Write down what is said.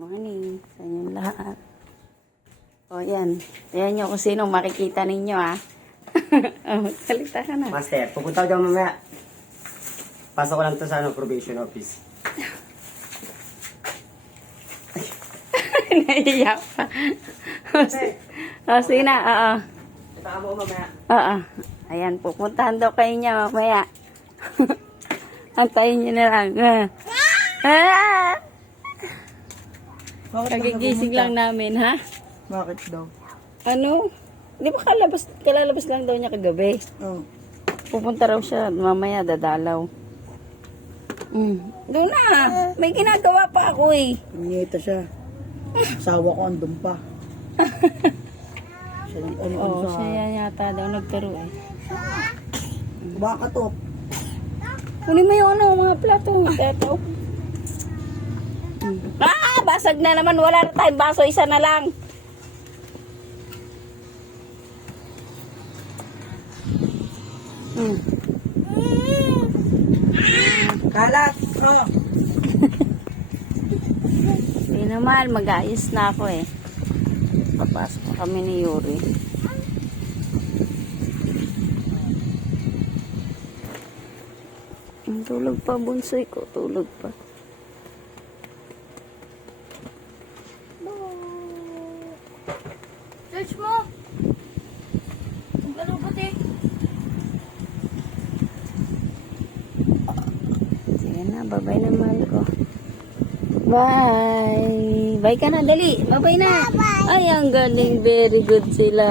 Morning sa inyong lahat. O yan. Ayan nyo kung sino makikita ninyo ha. Salita ka na. Master, pupunta ko dyan mamaya. Pasok ko lang to sa probation office. Naiiyak pa. O sige na, oo. Ito mo mamaya. Oo. Ayan, pupuntahan daw kayo niya mamaya. Antayin nyo na lang. Kagigising lang namin, ha? Bakit daw? Ano? Di ba kalalabas lang daw niya kagabi? Oh. Pupunta raw siya, mamaya dadalaw. Doon na, may ginagawa pa ako eh. Niyeta siya. Asawa ko andun pa. Siya lang Oo, siya yata daw nagtaro eh. Baka to. Kunin mo yung ano, mga plato. Plato. Basag na naman. Wala na tayong baso. Isa na lang. Kalat! Oh. Hindi naman. Mag-ayos na ako eh. Papasok pa kami ni Yuri. Tulog pa bunsoy ko. Tulog pa. Search mo. Ano ba te? Sige na. Bye-bye na mahal ko. Bye. Bye ka na. Dali. Bye-bye na. Ay, ang galing. Very good sila.